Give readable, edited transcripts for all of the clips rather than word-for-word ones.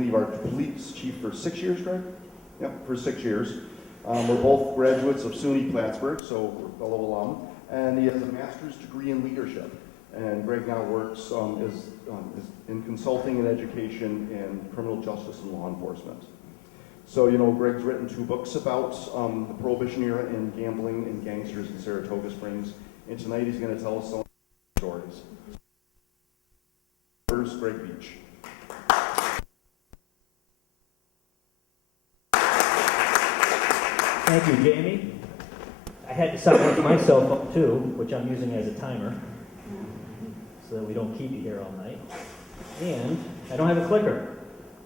believe, our police chief for 6 years, Greg? Yep, for 6 years. We're both graduates of SUNY Plattsburgh, so we're fellow alum, and he has a master's degree in leadership. And Greg now works is in consulting and education in criminal justice and law enforcement. So, you know, Greg's written 2 books about the Prohibition era and gambling and gangsters in Saratoga Springs, and tonight he's going to tell us some stories. First, Greg Veitch. Thank you, Jamie. I had to silence my cell phone too, which I'm using as a timer, so that we don't keep you here all night. And I don't have a clicker,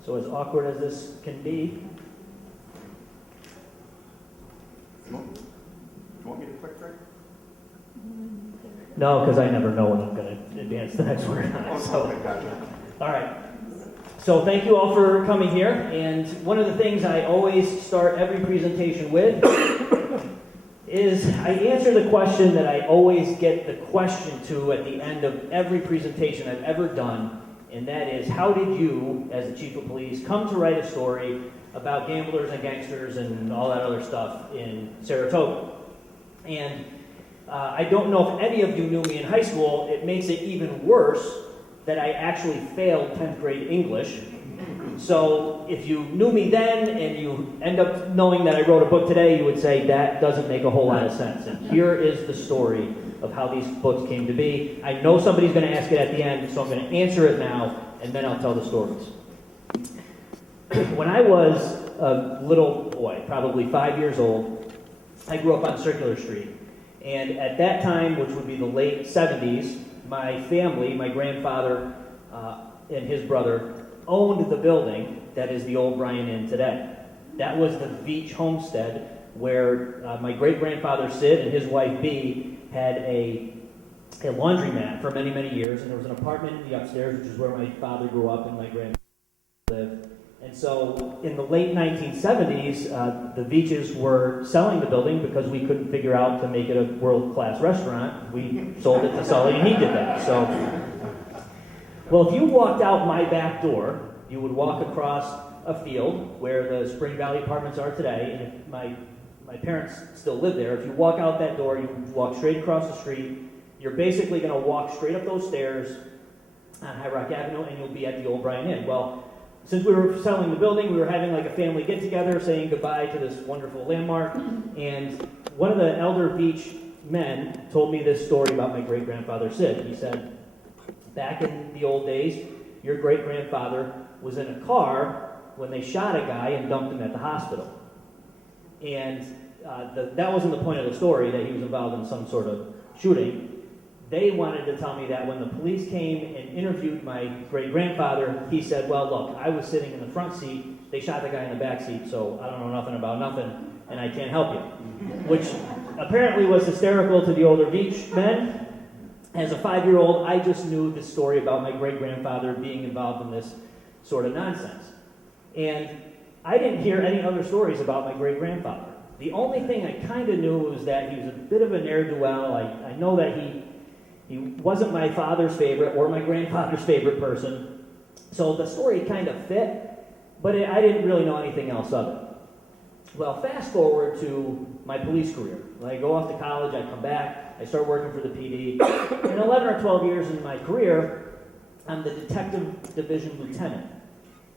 so as awkward as this can be. You want me to click, Greg? No, because I never know when I'm going to advance the next word. Okay, gotcha. All right. So thank you all for coming here. And one of the things I always start every presentation with is I answer the question that I always get the question to at the end of every presentation I've ever done, and that is, how did you, as the chief of police, come to write a story about gamblers and gangsters and all that other stuff in Saratoga? And I don't know if any of you knew me in high school. It makes it even worse that I actually failed 10th grade English. So if you knew me then and you end up knowing that I wrote a book today, you would say that doesn't make a whole lot of sense. And here is the story of how these books came to be. I know somebody's going to ask it at the end, so I'm going to answer it now, and then I'll tell the stories. When I was a little boy, probably 5 years old, I grew up on Circular Street. And at that time, which would be the late 70s, my family, my grandfather and his brother, owned the building that is the old Bryan Inn today. That was the Veitch homestead where my great-grandfather Sid and his wife Bee had a laundromat for many, many years, and there was an apartment in the upstairs, which is where my father grew up and my grandfather lived. And so in the late 1970s, the Veitches were selling the building because we couldn't figure out to make it a world-class restaurant. We sold it to Sully, and he did that. So, well, if you walked out my back door, you would walk across a field where the Spring Valley apartments are today, and if my parents still live there. If you walk out that door, you walk straight across the street. You're basically going to walk straight up those stairs on High Rock Avenue, and you'll be at the old Bryan Inn. Well, since we were selling the building, we were having like a family get-together, saying goodbye to this wonderful landmark, and one of the elder Veitch men told me this story about my great-grandfather Sid. He said, back in the old days, your great-grandfather was in a car when they shot a guy and dumped him at the hospital. And that wasn't the point of the story, that he was involved in some sort of shooting. They wanted to tell me that when the police came and interviewed my great-grandfather, he said, well, look, I was sitting in the front seat, they shot the guy in the back seat, so I don't know nothing about nothing, and I can't help you. Which apparently was hysterical to the older Veitch men. As a 5-year-old, I just knew this story about my great-grandfather being involved in this sort of nonsense. And I didn't hear any other stories about my great-grandfather. The only thing I kind of knew was that he was a bit of a ne'er-do-well. I know that he wasn't my father's favorite or my grandfather's favorite person. So the story kind of fit, but I didn't really know anything else of it. Well, fast forward to my police career. When I go off to college, I come back, I start working for the PD. In 11 or 12 years in my career, I'm the detective division lieutenant.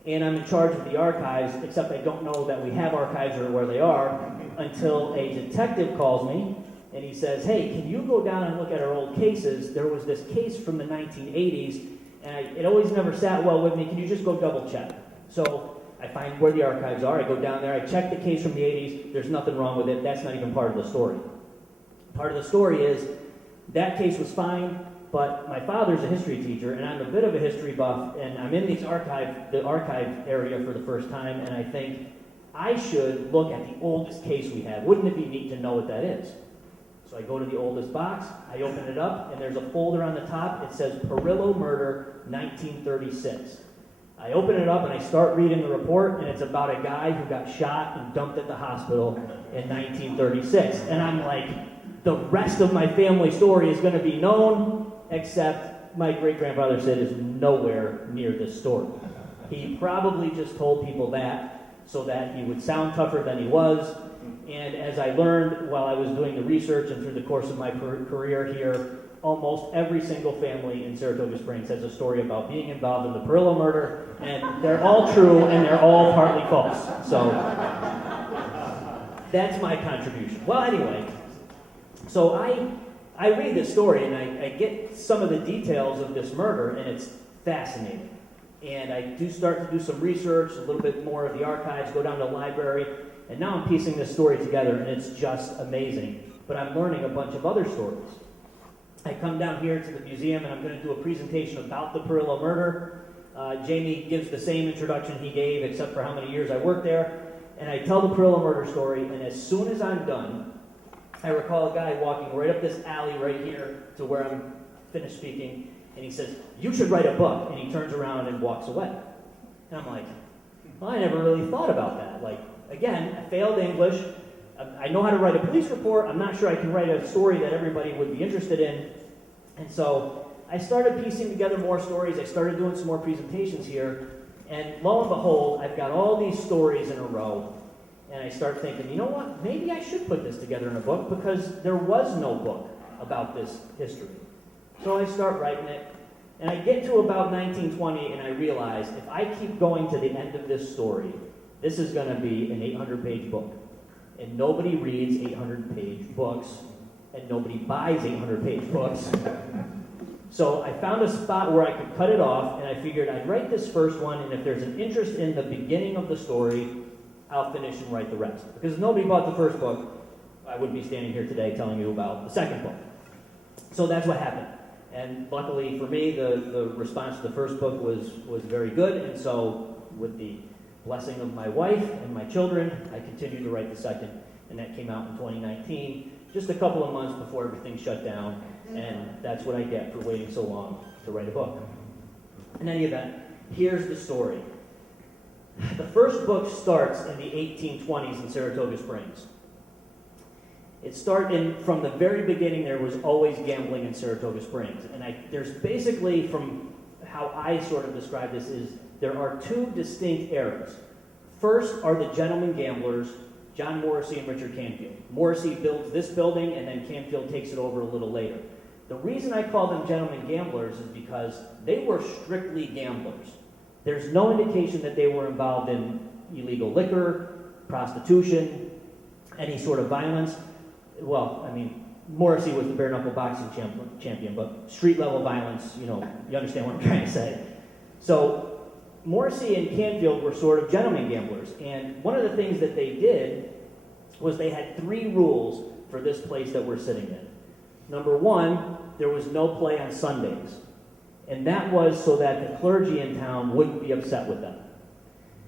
And I'm in charge of the archives, except I don't know that we have archives or where they are, until a detective calls me and he says, hey, can you go down and look at our old cases? There was this case from the 1980s, and it always never sat well with me. Can you just go double check? So I find where the archives are. I go down there. I check the case from the 80s. There's nothing wrong with it. That's not even part of the story. Part of the story is that case was fine, but my father's a history teacher, and I'm a bit of a history buff, and I'm in the archive area for the first time, and I think I should look at the oldest case we have. Wouldn't it be neat to know what that is? So I go to the oldest box, I open it up, and there's a folder on the top. It says Perillo Murder, 1936. I open it up and I start reading the report, and it's about a guy who got shot and dumped at the hospital in 1936. And I'm like, the rest of my family story is going to be known, except my great-grandfather Sid is nowhere near this story. He probably just told people that so that he would sound tougher than he was. And as I learned while I was doing the research and through the course of my career here, almost every single family in Saratoga Springs has a story about being involved in the Perillo murder, and they're all true and they're all partly false. So that's my contribution. Well, anyway, so I read this story and I get some of the details of this murder, and it's fascinating. And I do start to do some research, a little bit more of the archives, go down to the library, and now I'm piecing this story together, and it's just amazing. But I'm learning a bunch of other stories. I come down here to the museum, and I'm going to do a presentation about the Perillo murder. Jamie gives the same introduction he gave, except for how many years I worked there. And I tell the Perillo murder story, and as soon as I'm done, I recall a guy walking right up this alley right here to where I'm finished speaking, and he says, "You should write a book." And he turns around and walks away. And I'm like, well, I never really thought about that. Like, again, I failed English. I know how to write a police report. I'm not sure I can write a story that everybody would be interested in. And so I started piecing together more stories. I started doing some more presentations here. And lo and behold, I've got all these stories in a row. And I start thinking, you know what? Maybe I should put this together in a book, because there was no book about this history. So I start writing it. And I get to about 1920, and I realize if I keep going to the end of this story, this is going to be an 800-page book. And nobody reads 800-page books, and nobody buys 800-page books. So I found a spot where I could cut it off, and I figured I'd write this first one, and if there's an interest in the beginning of the story, I'll finish and write the rest. Because if nobody bought the first book, I wouldn't be standing here today telling you about the second book. So that's what happened. And luckily for me, the response to the first book was very good, and so with the blessing of my wife and my children, I continued to write the second, and that came out in 2019, just a couple of months before everything shut down, and that's what I get for waiting so long to write a book. In any event, here's the story. The first book starts in the 1820s in Saratoga Springs. It started from the very beginning. There was always gambling in Saratoga Springs, and there's basically, from how I sort of describe this, is there are two distinct eras. First are the gentlemen gamblers, John Morrissey and Richard Canfield. Morrissey builds this building, and then Canfield takes it over a little later. The reason I call them gentlemen gamblers is because they were strictly gamblers. There's no indication that they were involved in illegal liquor, prostitution, any sort of violence. Well, I mean, Morrissey was the bare-knuckle boxing champion, but street-level violence, you understand what I'm trying to say. So Morrissey and Canfield were sort of gentlemen gamblers, and one of the things that they did was they had 3 rules for this place that we're sitting in. Number 1, there was no play on Sundays, and that was so that the clergy in town wouldn't be upset with them.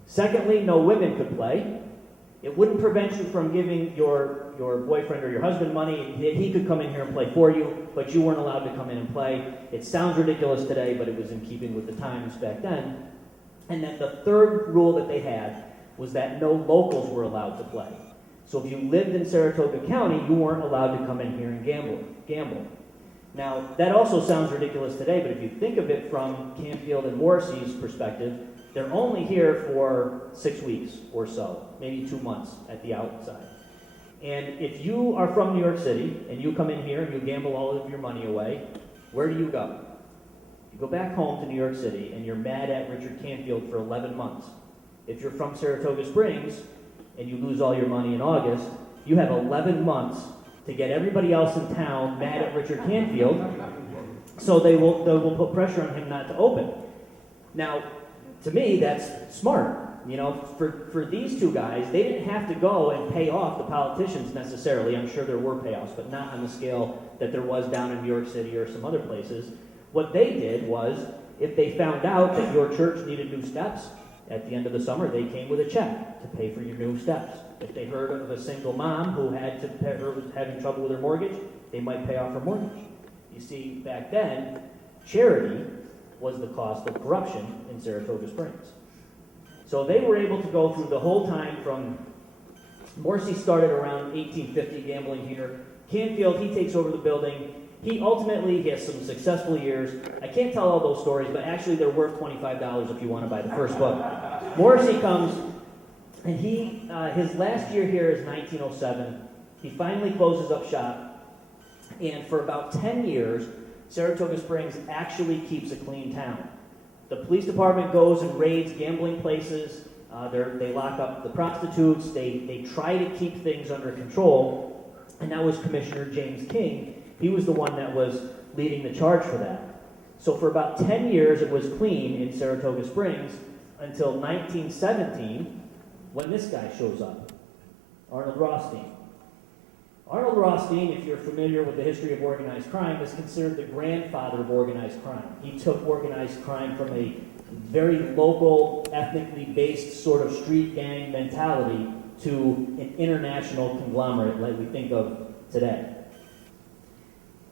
Secondly, no women could play. It wouldn't prevent you from giving your boyfriend or your husband money. He could come in here and play for you, but you weren't allowed to come in and play. It sounds ridiculous today, but it was in keeping with the times back then. And then the third rule that they had was that no locals were allowed to play. So if you lived in Saratoga County, you weren't allowed to come in here and gamble. Now, that also sounds ridiculous today, but if you think of it from Canfield and Morrissey's perspective, they're only here for 6 weeks or so, maybe 2 months at the outside. And if you are from New York City and you come in here and you gamble all of your money away, where do you go? You go back home to New York City and you're mad at Richard Canfield for 11 months. If you're from Saratoga Springs and you lose all your money in August, you have 11 months to get everybody else in town mad at Richard Canfield, so they will put pressure on him not to open. Now, to me, that's smart. For these two guys, they didn't have to go and pay off the politicians necessarily. I'm sure there were payoffs, but not on the scale that there was down in New York City or some other places. What they did was, if they found out that your church needed new steps, at the end of the summer, they came with a check to pay for your new steps. If they heard of a single mom who was having trouble with her mortgage, they might pay off her mortgage. You see, back then, charity was the cost of corruption in Saratoga Springs. So they were able to go through the whole time from Morrissey started around 1850 gambling here. Canfield, he takes over the building, He ultimately has some successful years. I can't tell all those stories, but actually they're worth $25 if you want to buy the first book. Morrissey comes, and his last year here is 1907. He finally closes up shop, and for about 10 years, Saratoga Springs actually keeps a clean town. The police department goes and raids gambling places. They lock up the prostitutes. They try to keep things under control, and that was Commissioner James King. He was the one that was leading the charge for that. So for about 10 years, it was clean in Saratoga Springs until 1917, when this guy shows up, Arnold Rothstein. Arnold Rothstein, if you're familiar with the history of organized crime, is considered the grandfather of organized crime. He took organized crime from a very local, ethnically based sort of street gang mentality to an international conglomerate like we think of today.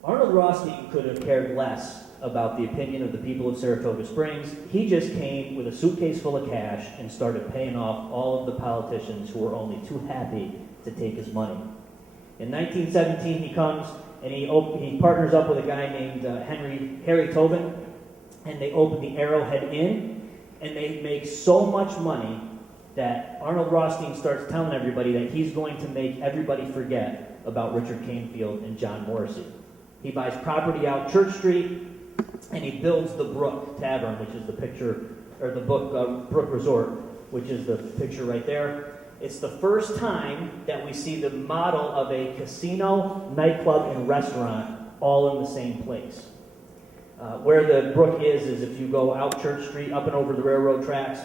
Arnold Rothstein could have cared less about the opinion of the people of Saratoga Springs. He just came with a suitcase full of cash and started paying off all of the politicians who were only too happy to take his money. In 1917, he comes and he partners up with a guy named Harry Tobin, and they open the Arrowhead Inn, and they make so much money that Arnold Rothstein starts telling everybody that he's going to make everybody forget about Richard Canfield and John Morrissey. He buys property out Church Street, and he builds the Brook Tavern, which is the picture, or the Brook Resort, which is the picture right there. It's the first time that we see the model of a casino, nightclub, and restaurant all in the same place. Where the Brook is if you go out Church Street, up and over the railroad tracks,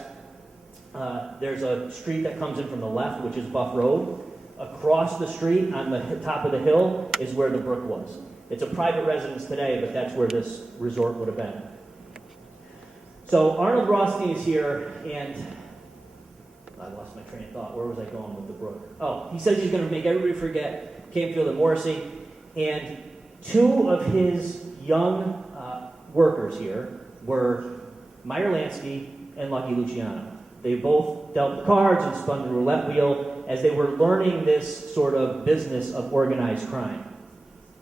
there's a street that comes in from the left, which is Buff Road. Across the street, on the top of the hill, is where the Brook was. It's a private residence today, but that's where this resort would have been. So Arnold Rothstein is here, and I lost my train of thought. Where was I going with the Brook? Oh, he says he's going to make everybody forget Canfield and Morrissey, and two of his young workers here were Meyer Lansky and Lucky Luciano. They both dealt cards and spun the roulette wheel as they were learning this sort of business of organized crime.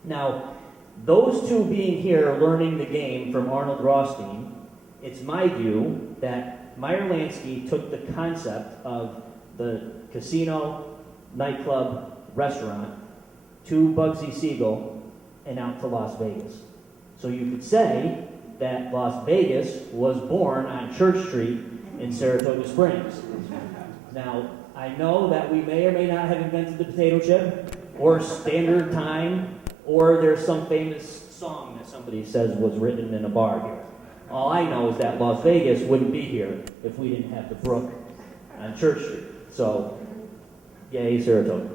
Now, those two being here learning the game from Arnold Rothstein, it's my view that Meyer Lansky took the concept of the casino, nightclub, restaurant to Bugsy Siegel and out to Las Vegas. So you could say that Las Vegas was born on Church Street in Saratoga Springs. Now, I know that we may or may not have invented the potato chip, or standard time, or there's some famous song that somebody says was written in a bar here. All I know is that Las Vegas wouldn't be here if we didn't have the Brook on Church Street. So, yay, Saratoga.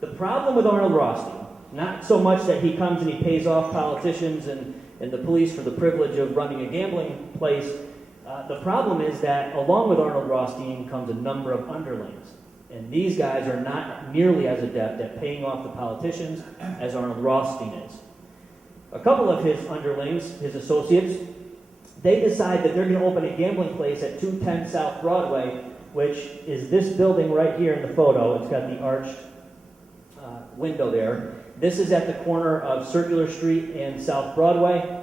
The problem with Arnold Rothstein, not so much that he comes and he pays off politicians and the police for the privilege of running a gambling place. The problem is that along with Arnold Rothstein comes a number of underlings. And these guys are not nearly as adept at paying off the politicians as Arnold Rothstein is. A couple of his underlings, his associates, they decide that they're going to open a gambling place at 210 South Broadway, which is this building right here in the photo. It's got the arched window there. This is at the corner of Circular Street and South Broadway.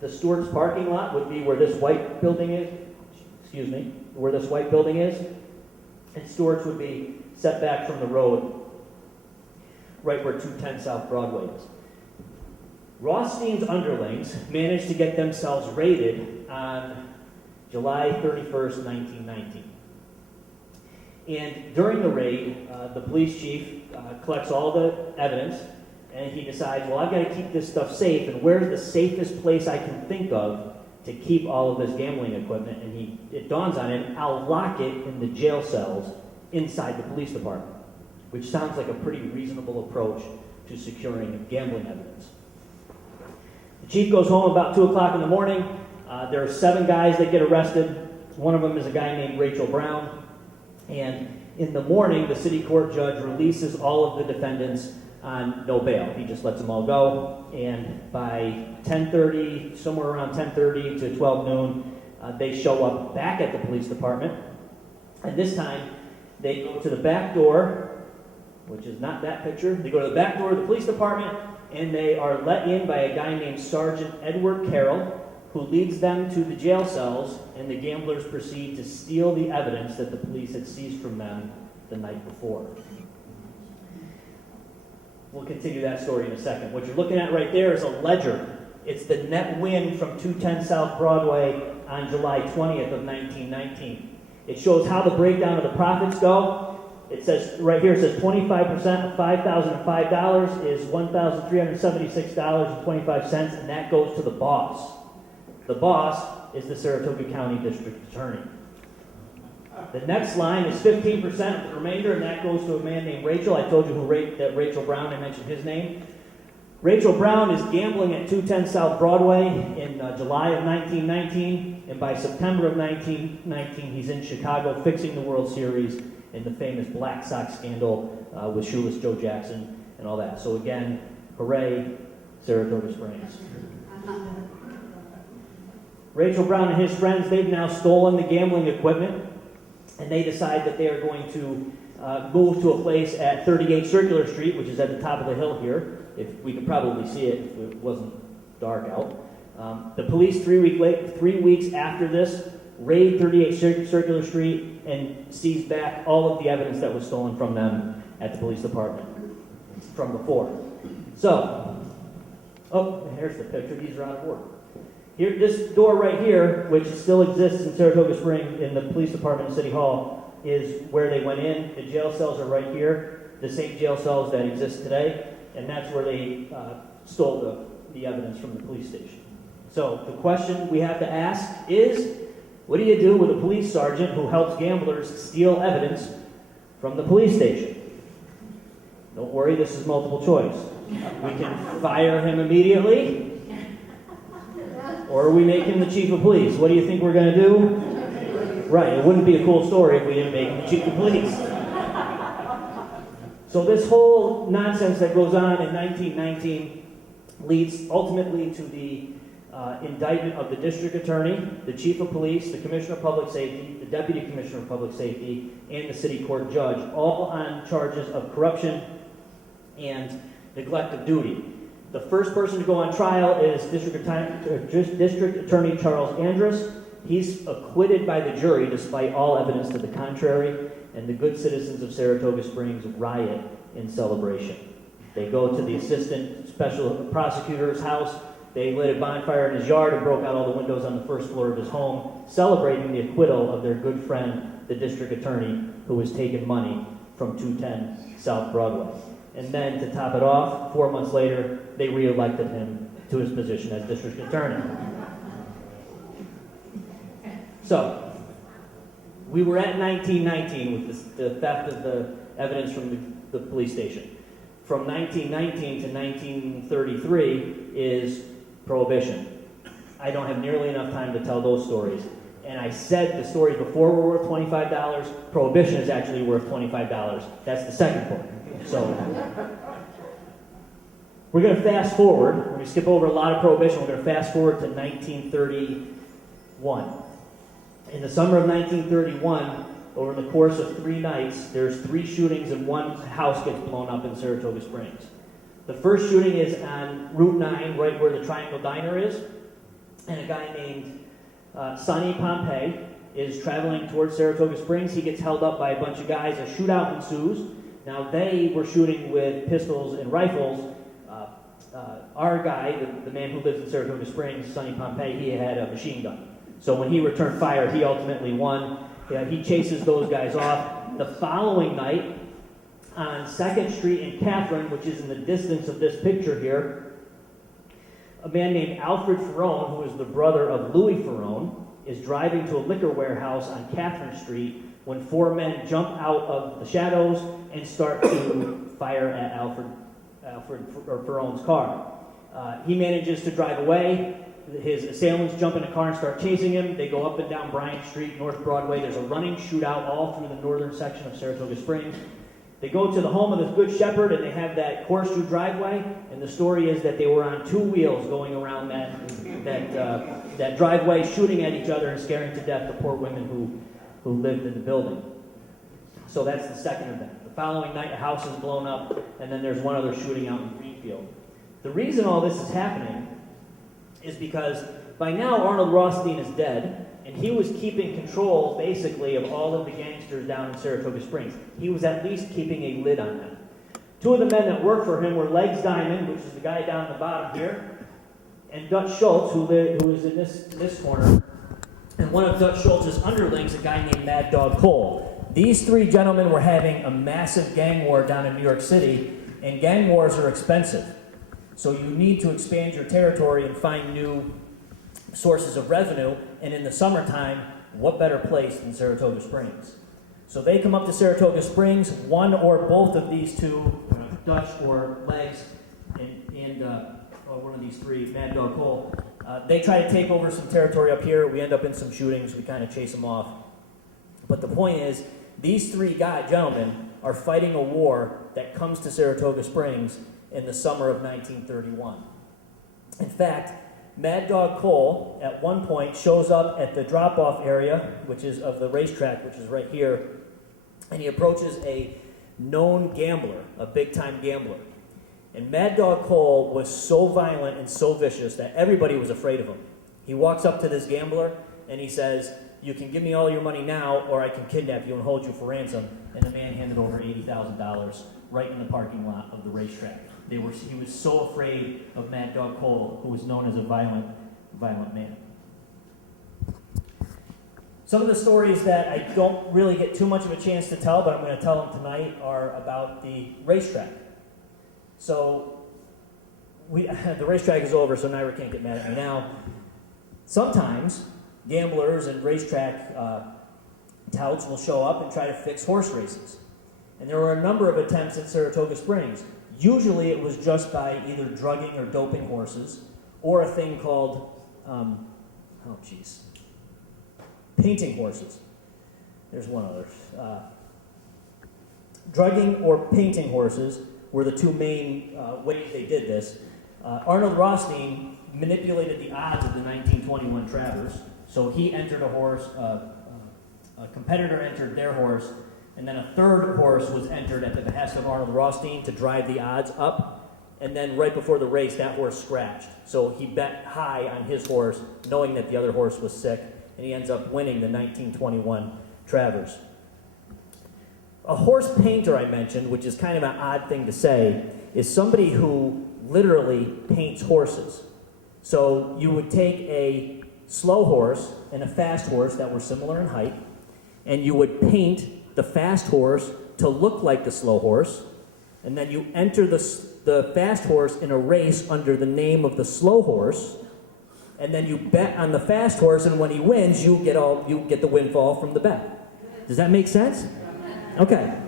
The Stewart's parking lot would be where this white building is. Where this white building is. And Stewart's would be set back from the road, right where 210 South Broadway is. Rothstein's underlings managed to get themselves raided on July 31st, 1919. And during the raid, the police chief collects all the evidence, and he decides, well, I've got to keep this stuff safe, and where's the safest place I can think of to keep all of this gambling equipment? And it dawns on him, I'll lock it in the jail cells inside the police department, which sounds like a pretty reasonable approach to securing gambling evidence. The chief goes home about 2 o'clock in the morning. There are 7 guys that get arrested. One of them is a guy named Rachel Brown. And in the morning, the city court judge releases all of the defendants on no bail. He just lets them all go. And by 10:30, somewhere around 10:30 to 12 noon, they show up back at the police department. And this time, they go to the back door, which is not that picture. They go to the back door of the police department, and they are let in by a guy named Sergeant Edward Carroll, who leads them to the jail cells, and the gamblers proceed to steal the evidence that the police had seized from them the night before. We'll continue that story in a second. What you're looking at right there is a ledger. It's the net win from 210 South Broadway on July 20th of 1919. It shows how the breakdown of the profits go. It says, right here, it says 25% of $5,005 is $1,376.25, and that goes to the boss. The boss is the Saratoga County District Attorney. The next line is 15% of the remainder, and that goes to a man named Rachel. I told you that Rachel Brown, I mentioned his name. Rachel Brown is gambling at 210 South Broadway in July of 1919, and by September of 1919, he's in Chicago fixing the World Series in the famous Black Sox scandal with Shoeless Joe Jackson and all that. So again, hooray, Saratoga Springs. Rachel Brown and his friends, they've now stolen the gambling equipment, and they decide that they are going to move to a place at 38 Circular Street, which is at the top of the hill here. If we could probably see it if it wasn't dark out. The police 3 weeks after this raid 38 Circular Street and seize back all of the evidence that was stolen from them at the police department from before. So, here's the picture. These are out of order. Here, this door right here, which still exists in Saratoga Springs in the police department in City Hall, is where they went in. The jail cells are right here, the same jail cells that exist today, and that's where they stole the evidence from the police station. So the question we have to ask is, what do you do with a police sergeant who helps gamblers steal evidence from the police station? Don't worry, this is multiple choice. We can fire him immediately, or we make him the chief of police. What do you think we're going to do? Right, it wouldn't be a cool story if we didn't make him the chief of police. So this whole nonsense that goes on in 1919 leads ultimately to the indictment of the district attorney, the chief of police, the commissioner of public safety, the deputy commissioner of public safety, and the city court judge, all on charges of corruption and neglect of duty. The first person to go on trial is District Attorney Charles Andrus. He's acquitted by the jury despite all evidence to the contrary, and the good citizens of Saratoga Springs riot in celebration. They go to the assistant special prosecutor's house. They lit a bonfire in his yard and broke out all the windows on the first floor of his home, celebrating the acquittal of their good friend, the district attorney, who was taking money from 210 South Broadway. And then, to top it off, 4 months later, they re-elected him to his position as district attorney. So, we were at 1919 with the theft of the evidence from the police station. From 1919 to 1933 is Prohibition. I don't have nearly enough time to tell those stories. And I said the stories before were worth $25. Prohibition is actually worth $25. That's the second point. So, we're going to fast forward. We're going to skip over a lot of Prohibition. We're going to fast forward to 1931. In the summer of 1931, over the course of 3 nights, there's 3 shootings and 1 house gets blown up in Saratoga Springs. The first shooting is on Route 9, right where the Triangle Diner is, and a guy named Sonny Pompey is traveling towards Saratoga Springs. He gets held up by a bunch of guys. A shootout ensues. Now, they were shooting with pistols and rifles. Our guy, the man who lives in Saratoga Springs, Sonny Pompey, he had a machine gun. So when he returned fire, he ultimately won. He chases those guys off. The following night, on 2nd Street in Catherine, which is in the distance of this picture here, a man named Alfred Ferrone, who is the brother of Louis Ferrone, is driving to a liquor warehouse on Catherine Street when 4 men jump out of the shadows and start to fire at Alfred Ferrone's car. He manages to drive away. His assailants jump in a car and start chasing him. They go up and down Bryant Street, North Broadway. There's a running shootout all through the northern section of Saratoga Springs. They go to the home of the Good Shepherd, and they have that horseshoe driveway. And the story is that they were on 2 wheels going around that driveway, shooting at each other and scaring to death the poor women who lived in the building. So that's the second event. The following night, a house is blown up, and then there's one other shooting out in Greenfield. The reason all this is happening is because by now Arnold Rothstein is dead, and he was keeping control, basically, of all of the gangsters down in Saratoga Springs. He was at least keeping a lid on them. Two of the men that worked for him were Legs Diamond, which is the guy down the bottom here, and Dutch Schultz, who is in this corner. And one of Dutch Schultz's underlings, a guy named Mad Dog Cole. These three gentlemen were having a massive gang war down in New York City, and gang wars are expensive. So you need to expand your territory and find new sources of revenue, and in the summertime, what better place than Saratoga Springs? So they come up to Saratoga Springs, one or both of these two, Dutch or Legs, and one of these three, Mad Dog Cole, they try to take over some territory up here. We end up in some shootings. We kind of chase them off. But the point is, these three gentlemen are fighting a war that comes to Saratoga Springs in the summer of 1931. In fact, Mad Dog Cole, at one point, shows up at the drop-off area, which is of the racetrack, which is right here, and he approaches a known gambler, a big-time gambler. And Mad Dog Cole was so violent and so vicious that everybody was afraid of him. He walks up to this gambler, and he says, "You can give me all your money now, or I can kidnap you and hold you for ransom." And the man handed over $80,000 right in the parking lot of the racetrack. He was so afraid of Mad Dog Cole, who was known as a violent man. Some of the stories that I don't really get too much of a chance to tell, but I'm going to tell them tonight, are about the racetrack. So, the racetrack is over, so Naira can't get mad at me now. Sometimes, gamblers and racetrack touts will show up and try to fix horse races. And there were a number of attempts at Saratoga Springs. Usually it was just by either drugging or doping horses, or a thing called, painting horses. There's one other. Drugging or painting horses were the two main ways they did this. Arnold Rothstein manipulated the odds of the 1921 Travers. So he entered a horse, a competitor entered their horse, and then a third horse was entered at the behest of Arnold Rothstein to drive the odds up. And then right before the race, that horse scratched. So he bet high on his horse, knowing that the other horse was sick, and he ends up winning the 1921 Travers. A horse painter I mentioned, which is kind of an odd thing to say, is somebody who literally paints horses. So you would take a slow horse and a fast horse that were similar in height, and you would paint the fast horse to look like the slow horse, and then you enter the fast horse in a race under the name of the slow horse, and then you bet on the fast horse, and when he wins, you get the windfall from the bet. Does that make sense? Okay.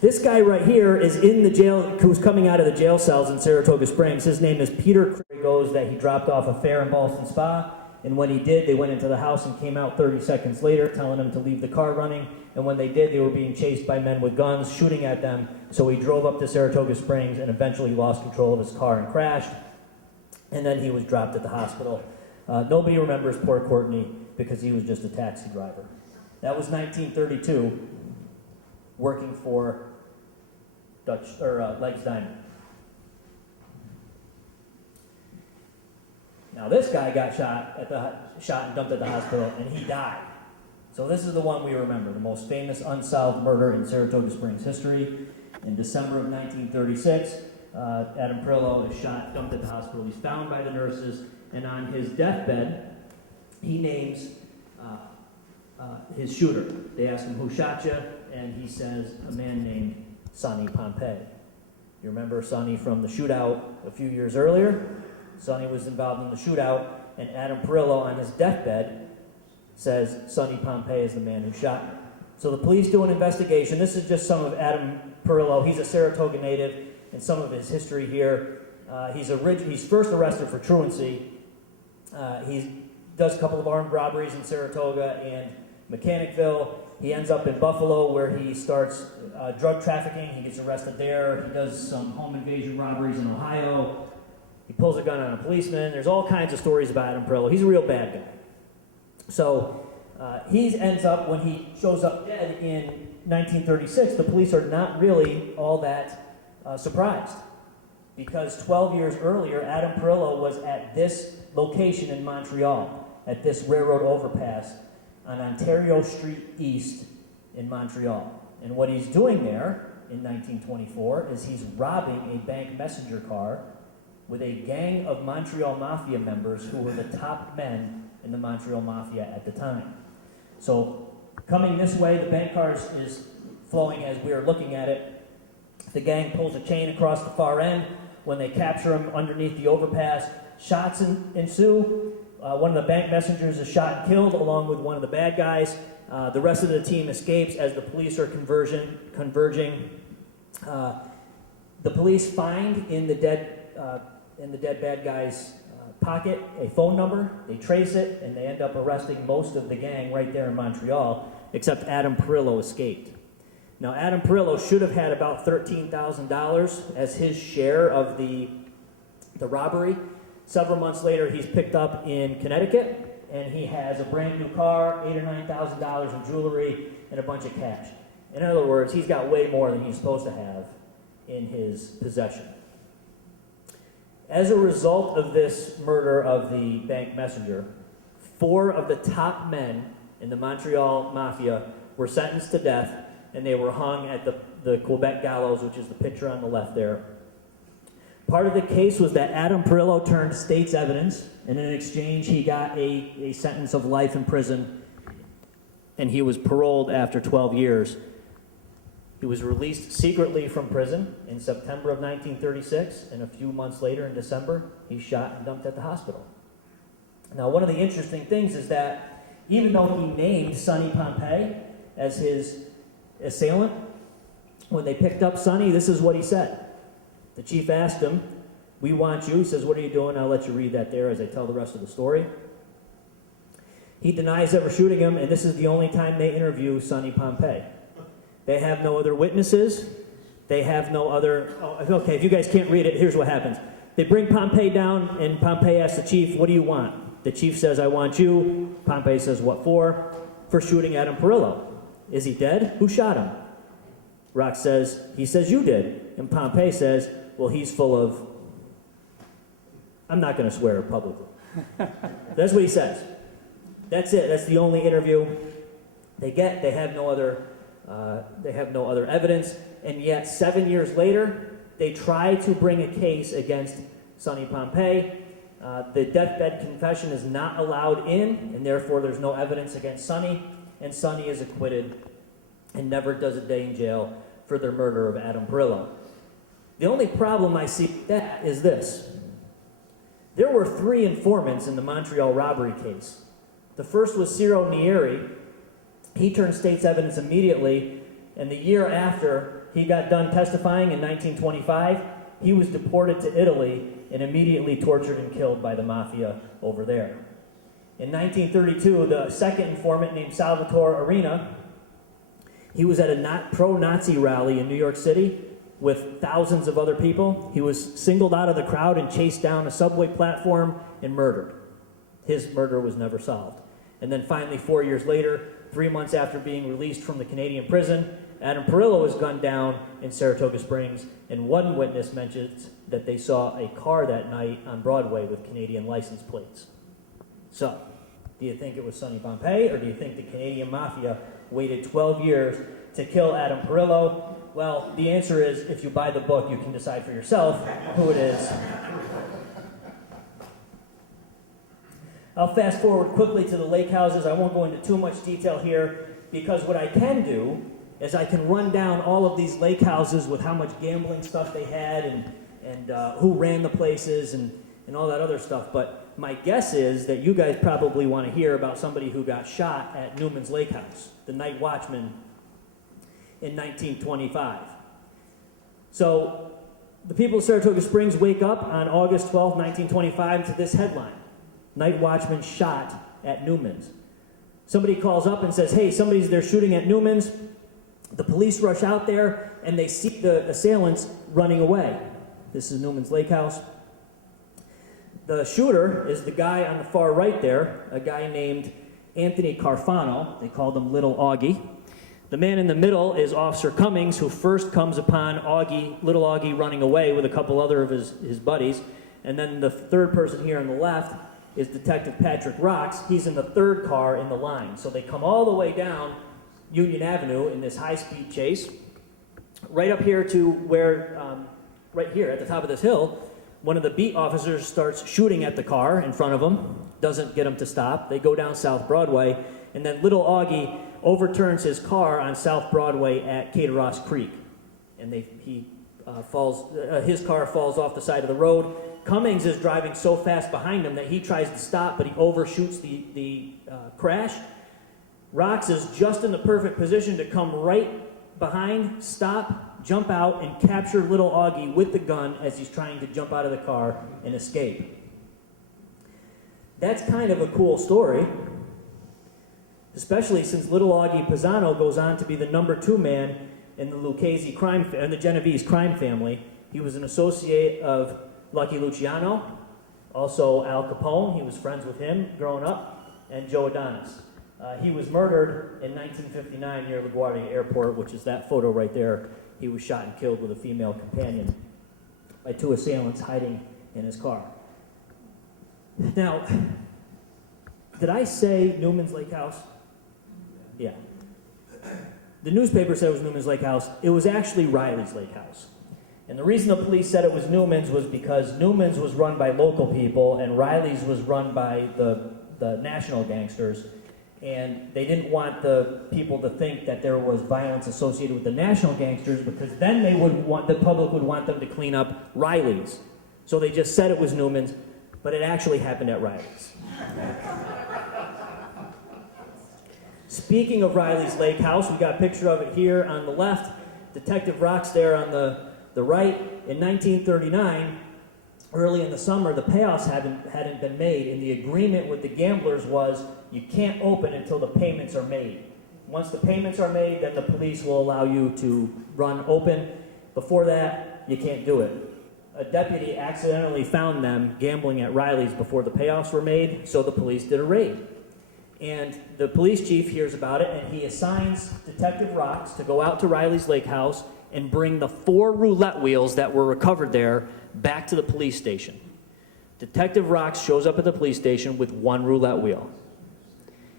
This guy right here is in the jail, who's coming out of the jail cells in Saratoga Springs. His name is Peter. He goes that he dropped off a fare in Boston Spa, and when he did, they went into the house and came out 30 seconds later, telling him to leave the car running. And when they did, they were being chased by men with guns, shooting at them. So he drove up to Saratoga Springs and eventually lost control of his car and crashed. And then he was dropped at the hospital. Nobody remembers poor Courtney because he was just a taxi driver. That was 1932, working for Legs Diamond. Now this guy got shot and dumped at the hospital, and he died. So this is the one we remember, the most famous unsolved murder in Saratoga Springs history. In December of 1936, Adam Perillo is shot, dumped at the hospital. He's found by the nurses, and on his deathbed, he names his shooter. They ask him, "Who shot you?" And he says, "A man named Sonny Pompey." You remember Sonny from the shootout a few years earlier? Sonny was involved in the shootout, and Adam Perillo on his deathbed says Sonny Pompey is the man who shot me. So the police do an investigation. This is just some of Adam Perillo. He's a Saratoga native, and some of his history here. He's first arrested for truancy. He does a couple of armed robberies in Saratoga and Mechanicville. He ends up in Buffalo, where he starts drug trafficking. He gets arrested there. He does some home invasion robberies in Ohio. He pulls a gun on a policeman. There's all kinds of stories about Adam Perillo. He's a real bad guy. So He ends up, when he shows up dead in 1936, the police are not really all that surprised. Because 12 years earlier, Adam Perillo was at this location in Montreal, at this railroad overpass on Ontario Street East in Montreal. And what he's doing there in 1924 is he's robbing a bank messenger car with a gang of Montreal Mafia members who were the top men in the Montreal Mafia at the time. So coming this way, the bank car is flowing as we are looking at it. The gang pulls a chain across the far end. When they capture him underneath the overpass, shots ensue. One of the bank messengers is shot and killed along with one of the bad guys. The rest of the team escapes as the police are converging. The police find in the dead bad guy's pocket a phone number. They trace it, and they end up arresting most of the gang right there in Montreal, except Adam Perillo escaped. Now, Adam Perillo should have had about $13,000 as his share of the robbery. Several months later, he's picked up in Connecticut, and he has a brand new car, $8,000 or $9,000 in jewelry, and a bunch of cash. In other words, he's got way more than he's supposed to have in his possession. As a result of this murder of the bank messenger, 4 of the top men in the Montreal Mafia were sentenced to death, and they were hung at the Quebec gallows, which is the picture on the left there. Part of the case was that Adam Perillo turned state's evidence, and in exchange he got a sentence of life in prison, and he was paroled after 12 years. He was released secretly from prison in September of 1936, and a few months later in December, he's shot and dumped at the hospital. Now, one of the interesting things is that even though he named Sonny Pompey as his assailant, when they picked up Sonny, this is what he said. The chief asked him, "We want you." He says, "What are you doing?" I'll let you read that there as I tell the rest of the story. He denies ever shooting him, and this is the only time they interview Sonny Pompey. They have no other witnesses. They have no other... Oh, okay, if you guys can't read it, here's what happens. They bring Pompey down, and Pompey asks the chief, "What do you want?" The chief says, "I want you." Pompey says, "What for?" "For shooting Adam Perillo." "Is he dead? Who shot him?" Rock says, "He says you did." And Pompey says, "Well, he's full of..." I'm not going to swear publicly. That's what he says. That's it. That's the only interview they get. They have no other evidence. And yet, 7 years later, they try to bring a case against Sonny Pompey. The deathbed confession is not allowed in, and therefore there's no evidence against Sonny. And Sonny is acquitted and never does a day in jail for their murder of Adam Perillo. The only problem I see with that is this. There were 3 informants in the Montreal robbery case. The first was Ciro Nieri. He turned state's evidence immediately, and the year after he got done testifying in 1925, he was deported to Italy and immediately tortured and killed by the mafia over there. In 1932, the second informant, named Salvatore Arena, he was at a pro-Nazi rally in New York City with thousands of other people. He was singled out of the crowd and chased down a subway platform and murdered. His murder was never solved. And then finally, 4 years later, 3 months after being released from the Canadian prison, Adam Perillo was gunned down in Saratoga Springs, and one witness mentions that they saw a car that night on Broadway with Canadian license plates. So, do you think it was Sonny Pompey, or do you think the Canadian Mafia waited 12 years to kill Adam Perillo? Well, the answer is, if you buy the book, you can decide for yourself who it is. I'll fast forward quickly to the lake houses. I won't go into too much detail here, because what I can do is I can run down all of these lake houses with how much gambling stuff they had and who ran the places and all that other stuff. But my guess is that you guys probably want to hear about somebody who got shot at Newman's Lake House, the night watchman, in 1925. So the people of Saratoga Springs wake up on August 12, 1925 to this headline: "Night watchman shot at Newman's." Somebody calls up and says, "Hey, somebody's there shooting at Newman's." The police rush out there and they see the assailants running away. This is Newman's Lake House. The shooter is the guy on the far right there, a guy named Anthony Carfano. They called him Little Augie. The man in the middle is Officer Cummings, who first comes upon Little Augie running away with a couple other of his buddies. And then the third person here on the left is Detective Patrick Rocks. He's in the third car in the line. So they come all the way down Union Avenue in this high-speed chase, right up here to where, right here at the top of this hill, one of the beat officers starts shooting at the car in front of him, doesn't get him to stop. They go down South Broadway, and then Little Augie overturns his car on South Broadway at Cateros Creek, and his car falls off the side of the road. Cummings is driving so fast behind him that he tries to stop, but he overshoots the crash. Rocks is just in the perfect position to come right behind, stop, jump out, and capture Little Augie with the gun as he's trying to jump out of the car and escape. That's kind of a cool story, especially since Little Augie Pisano goes on to be the number 2 man in the Lucchese the Genovese crime family. He was an associate of Lucky Luciano, also Al Capone. He was friends with him growing up, and Joe Adonis. He was murdered in 1959 near LaGuardia Airport, which is that photo right there. He was shot and killed with a female companion by 2 assailants hiding in his car. Now, did I say Newman's Lake House? Yeah. The newspaper said it was Newman's Lake House. It was actually Riley's Lake House. And the reason the police said it was Newman's was because Newman's was run by local people and Riley's was run by the national gangsters. And they didn't want the people to think that there was violence associated with the national gangsters, because then the public would want them to clean up Riley's. So they just said it was Newman's, but it actually happened at Riley's. Speaking of Riley's Lake House, we got a picture of it here on the left. Detective Rocks there on the right. In 1939, early in the summer, the payoffs hadn't been made, and the agreement with the gamblers was you can't open until the payments are made. Once the payments are made, then the police will allow you to run open. Before that, you can't do it. A deputy accidentally found them gambling at Riley's before the payoffs were made, so the police did a raid. And the police chief hears about it, and he assigns Detective Rocks to go out to Riley's Lake House and bring the 4 roulette wheels that were recovered there back to the police station. Detective Rocks shows up at the police station with 1 roulette wheel.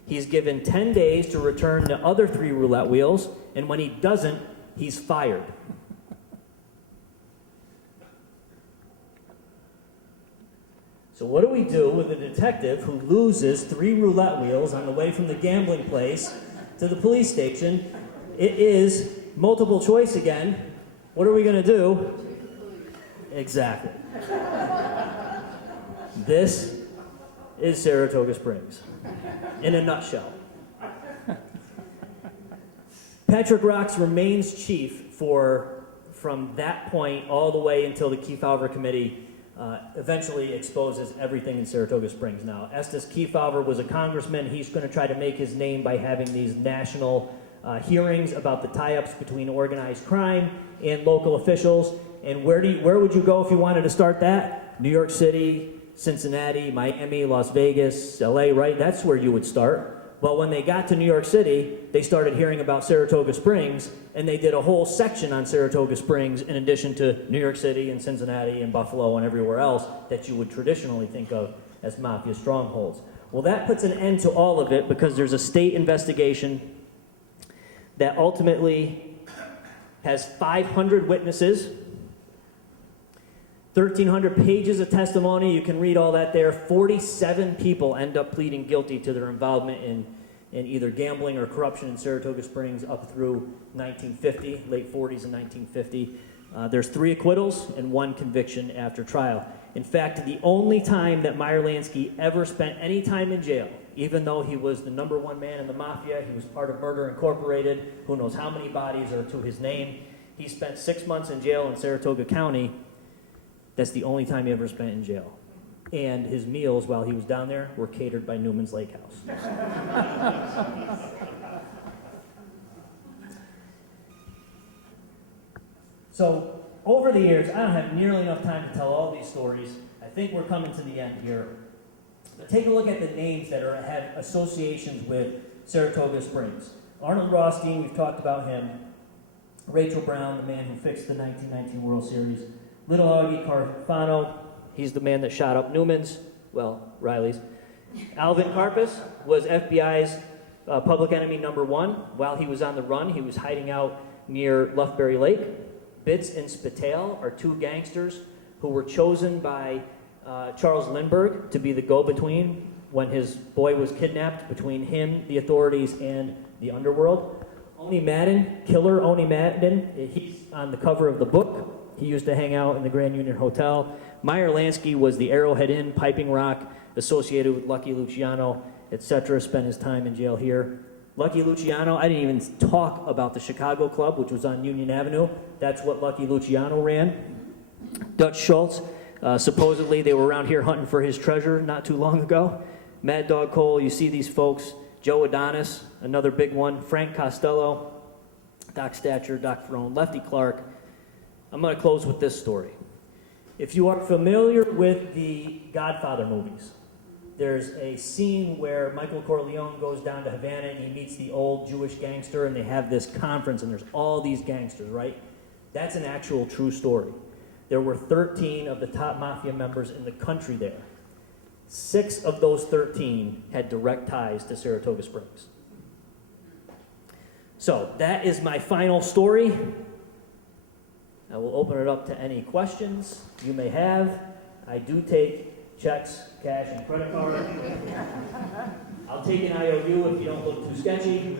He's given 10 days to return the other 3 roulette wheels, and when he doesn't, he's fired. So what do we do with a detective who loses 3 roulette wheels on the way from the gambling place to the police station? It is multiple choice again. What are we going to do? Exactly. This is Saratoga Springs in a nutshell. Patrick Rocks remains chief from that point all the way until the Kefauver Committee eventually exposes everything in Saratoga Springs. Now, Estes Kefauver was a congressman. He's going to try to make his name by having these national hearings about the tie-ups between organized crime and local officials. And where would you go if you wanted to start that? New York City, Cincinnati, Miami, Las Vegas, LA, right? That's where you would start. Well, when they got to New York City, they started hearing about Saratoga Springs, and they did a whole section on Saratoga Springs in addition to New York City and Cincinnati and Buffalo and everywhere else that you would traditionally think of as mafia strongholds. Well, that puts an end to all of it because there's a state investigation that ultimately has 500 witnesses, 1,300 pages of testimony. You can read all that there. 47 people end up pleading guilty to their involvement in either gambling or corruption in Saratoga Springs up through 1950, late 40s and 1950. There's 3 acquittals and 1 conviction after trial. In fact, the only time that Meyer Lansky ever spent any time in jail, even though he was the #1 man in the mafia, he was part of Murder Incorporated, who knows how many bodies are to his name, he spent 6 months in jail in Saratoga County. That's the only time he ever spent in jail. And his meals while he was down there were catered by Newman's Lake House. So, over the years, I don't have nearly enough time to tell all these stories. I think we're coming to the end here. But take a look at the names that have associations with Saratoga Springs. Arnold Rothstein, we've talked about him. Rachel Brown, the man who fixed the 1919 World Series. Little Augie Carfano, he's the man that shot up Newman's, well, Riley's. Alvin Karpus was FBI's public enemy #1. While he was on the run, he was hiding out near Lufberry Lake. Bitts and Spatale are two gangsters who were chosen by Charles Lindbergh to be the go-between when his boy was kidnapped between him, the authorities, and the underworld. Oni Madden, killer Oni Madden, he's on the cover of the book. He used to hang out in the Grand Union Hotel. Meyer Lansky was the Arrowhead Inn, Piping Rock, associated with Lucky Luciano, etc. Spent his time in jail here. Lucky Luciano, I didn't even talk about the Chicago Club, which was on Union Avenue. That's what Lucky Luciano ran. Dutch Schultz, supposedly they were around here hunting for his treasure not too long ago. Mad Dog Cole, you see these folks. Joe Adonis, another big one. Frank Costello, Doc Stature, Doc Throne, Lefty Clark. I'm going to close with this story. If you are familiar with the Godfather movies, there's a scene where Michael Corleone goes down to Havana and he meets the old Jewish gangster and they have this conference and there's all these gangsters, right? That's an actual true story. There were 13 of the top mafia members in the country there. 6 of those 13 had direct ties to Saratoga Springs. So that is my final story. I will open it up to any questions you may have. I do take checks, cash, and credit card. I'll take an IOU if you don't look too sketchy.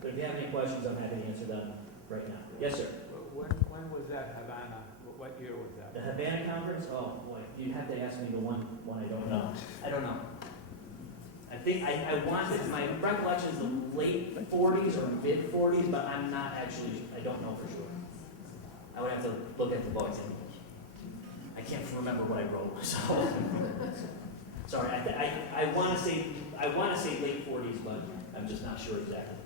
But if you have any questions, I'm happy to answer them right now. Yes, sir. When was that Havana? What year was that? The Havana conference? Oh, boy. You have to ask me the one I don't know. I don't know. I think I wanted, my recollection is the late 40s or mid 40s, but I'm not actually, I don't know for sure. I would have to look at the books. I can't remember what I wrote, so. Sorry, I want to say late 40s, but I'm just not sure exactly.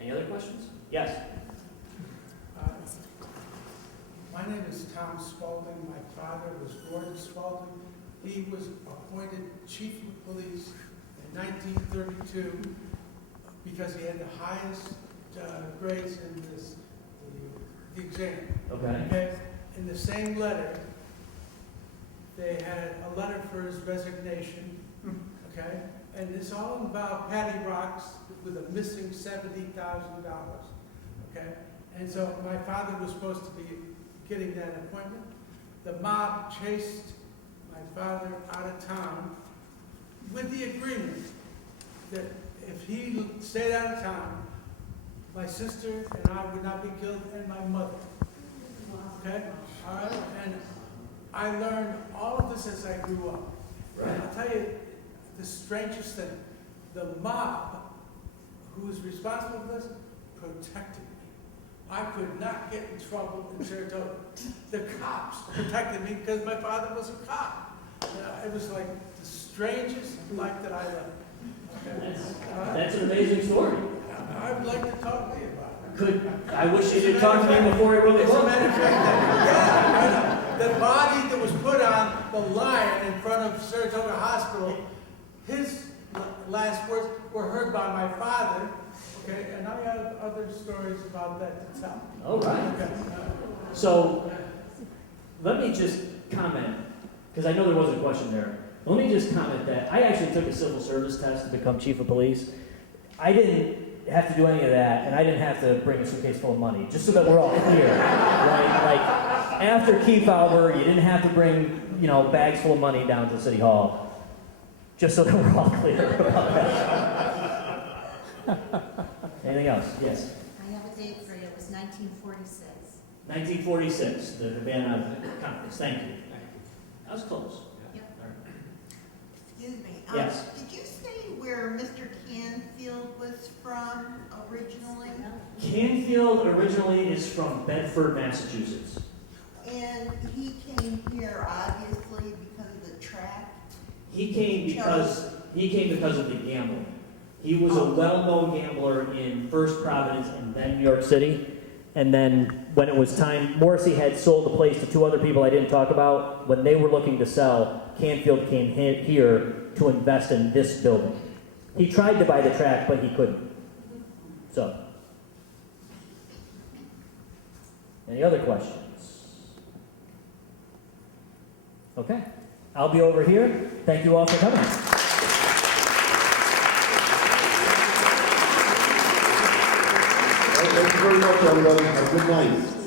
Any other questions? Yes. My name is Tom Spaulding. My father was Gordon Spaulding. He was appointed chief of police in 1932 because he had the highest grades in the exam. Okay. In the same letter, they had a letter for his resignation. Okay. And it's all about Patty Rocks with a missing $70,000. Okay. And so my father was supposed to be getting that appointment. The mob chased my father out of town with the agreement that if he stayed out of town, my sister and I would not be killed, and my mother. Okay? All right? And I learned all of this as I grew up. Right. And I'll tell you the strangest thing. The mob, who was responsible for this, protected me. I could not get in trouble in Saratoga. The cops protected me because my father was a cop. It was like the strangest life that I lived. Okay? That's an amazing story. I'd like to talk to you about it. I wish you did talk to me before I wrote the As a book. matter of fact, the body that was put on the line in front of Saratoga Hospital, his last words were heard by my father. Okay, and I have other stories about that to tell. All right. Okay. So, let me just comment, because I know there was a question there. Let me just comment that I actually took a civil service test to become chief of police. I didn't have to do any of that, and I didn't have to bring a suitcase full of money, just so that we're all clear, right? Like, after Kefauver, you didn't have to bring, bags full of money down to City Hall, just so that we're all clear about that. Anything else? Yes. I have a date for you. It was 1946. 1946, the Havana Conference. Thank you. That was close. Yep. All right. Excuse me. Yes. Did you say where Mr. Canfield was from originally? Canfield originally is from Bedford, Massachusetts. And he came here obviously because of the track? He came because of the gambling. He was a well-known gambler in first Providence and then New York City. And then when it was time, Morrissey had sold the place to two other people I didn't talk about. When they were looking to sell, Canfield came here to invest in this building. He tried to buy the tract, but he couldn't. So, any other questions? Okay, I'll be over here. Thank you all for coming. Thank you very much, everybody. Have a good night.